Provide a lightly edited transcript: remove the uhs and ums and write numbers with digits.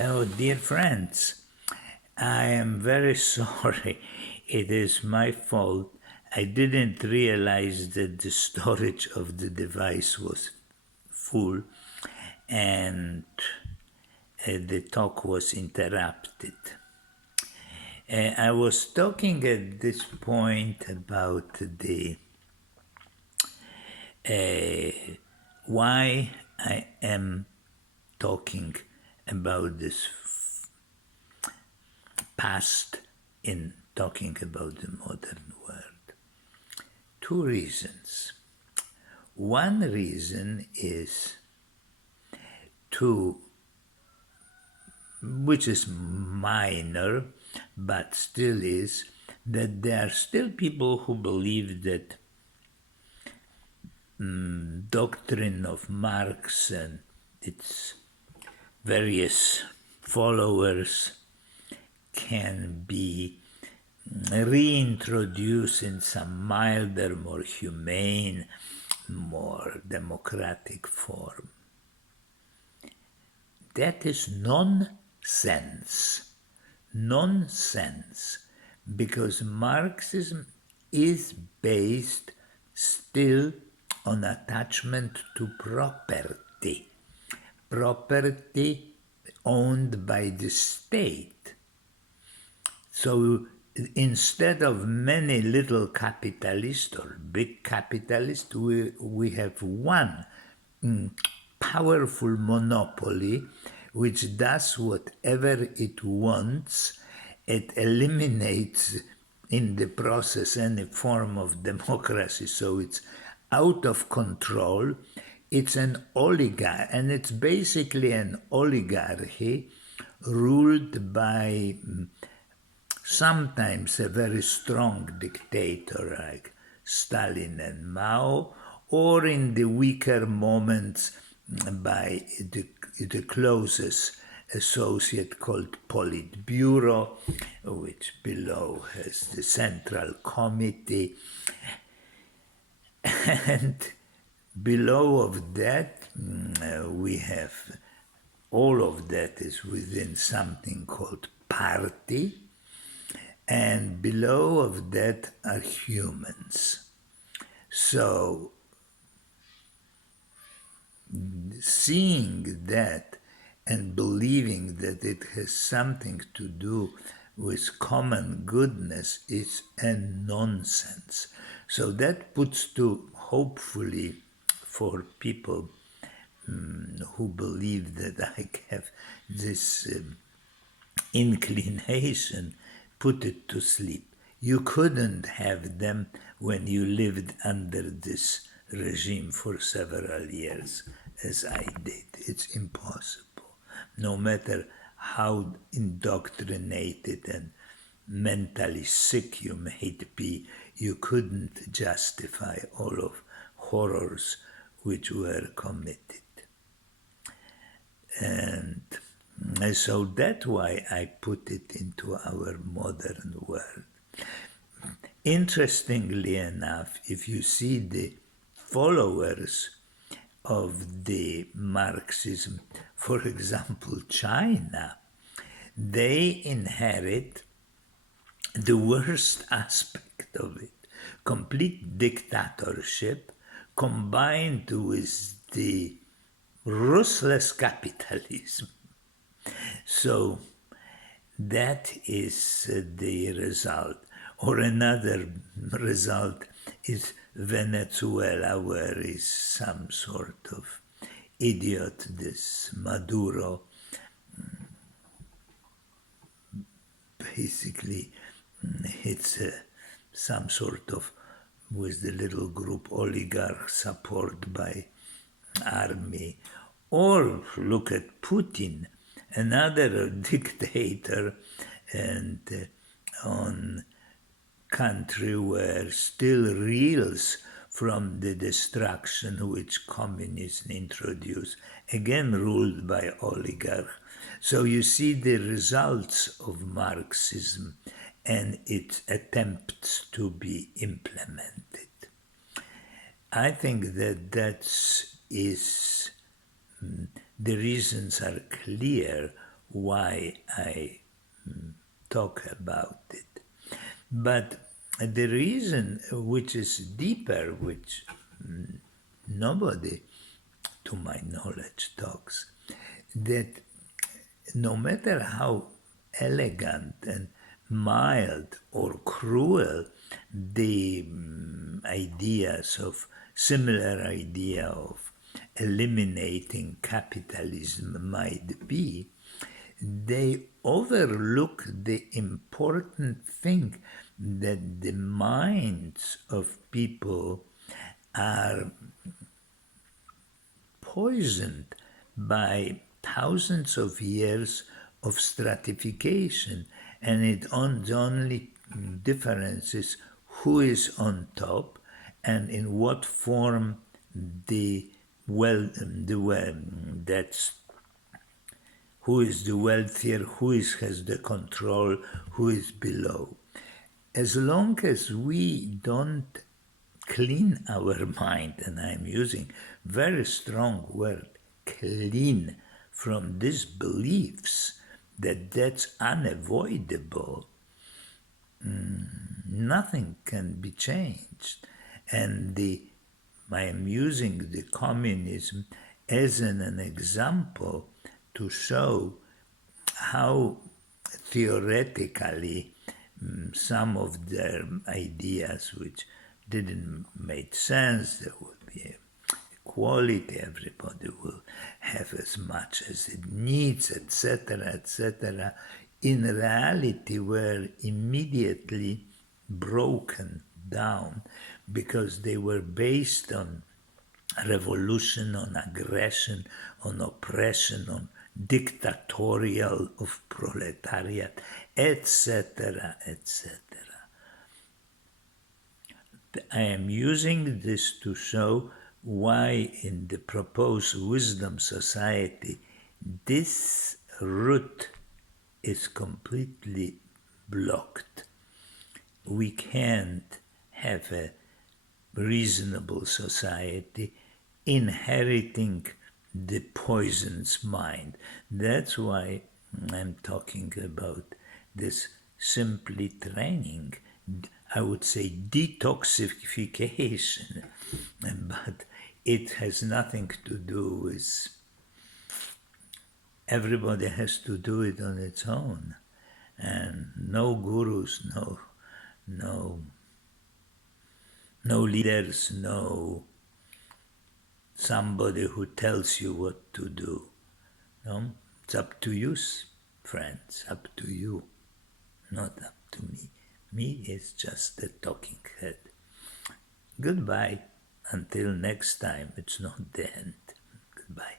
Oh, dear friends, I am very sorry. It is my fault. I didn't realize that the storage of the device was full and the talk was interrupted. I was talking at this point about the why I am talking about this past in talking about the modern world. Two reasons. One reason is to, which is minor, but still is, that there are still people who believe that doctrine of Marx and its various followers can be reintroduced in some milder, more humane, more democratic form. That is nonsense. Nonsense. Because Marxism is based still on attachment to property. Property owned by the state. So instead of many little capitalists or big capitalists, we have one powerful monopoly which does whatever it wants. It eliminates in the process any form of democracy, so it's out of control. It's an oligarchy, and it's basically an oligarchy ruled by sometimes a very strong dictator like Stalin and Mao, or in the weaker moments by the closest associate called Politburo, which below has the Central Committee. And below of that, we have all of that is within something called party, and below of that are humans. So seeing that and believing that it has something to do with common goodness is a nonsense. So that puts to, hopefully, for people who believe that I have this inclination, put it to sleep. You couldn't have them when you lived under this regime for several years, as I did. It's impossible. No matter how indoctrinated and mentally sick you may be, you couldn't justify all of horrors which were committed. And so that's why I put it into our modern world. Interestingly enough, if you see the followers of the Marxism, for example, China, they inherit the worst aspect of it, complete dictatorship combined with the ruthless capitalism. So that is the result. Or another result is Venezuela, where is some sort of idiot, this Maduro, basically it's some sort of, with the little group oligarch support by army. Or look at Putin, another dictator, and on country where still reels from the destruction which communism introduced, again ruled by oligarchs. So you see the results of Marxism and its attempts to be implemented. I think that is the reasons are clear why I talk about it. But the reason, which is deeper, which nobody, to my knowledge, talks, that no matter how elegant and mild or cruel the similar idea of eliminating capitalism might be, they overlook the important thing that the minds of people are poisoned by thousands of years of stratification, and the only difference is who is on top and in what form that's who is the wealthier, has the control, who is below. As long as we don't clean our mind, and I'm using very strong word, clean, from these beliefs that that's unavoidable, nothing can be changed. And I am using the communism as an example to show how theoretically some of their ideas which didn't make sense, there would be equality, everybody will have as much as it needs, etc., in reality were immediately broken down because they were based on revolution, on aggression, on oppression, on dictatorial of proletariat, etc., etc. I am using this to show why in the proposed wisdom society this route is completely blocked. We can't have a reasonable society inheriting the poison's mind. That's why I'm talking about this simply training. I would say detoxification, but it has nothing to do with, everybody has to do it on its own. And no gurus, no leaders, no somebody who tells you what to do. No? It's up to you, friends, up to you, not up to me. Me is just a talking head. Goodbye. Until next time, it's not the end. Goodbye.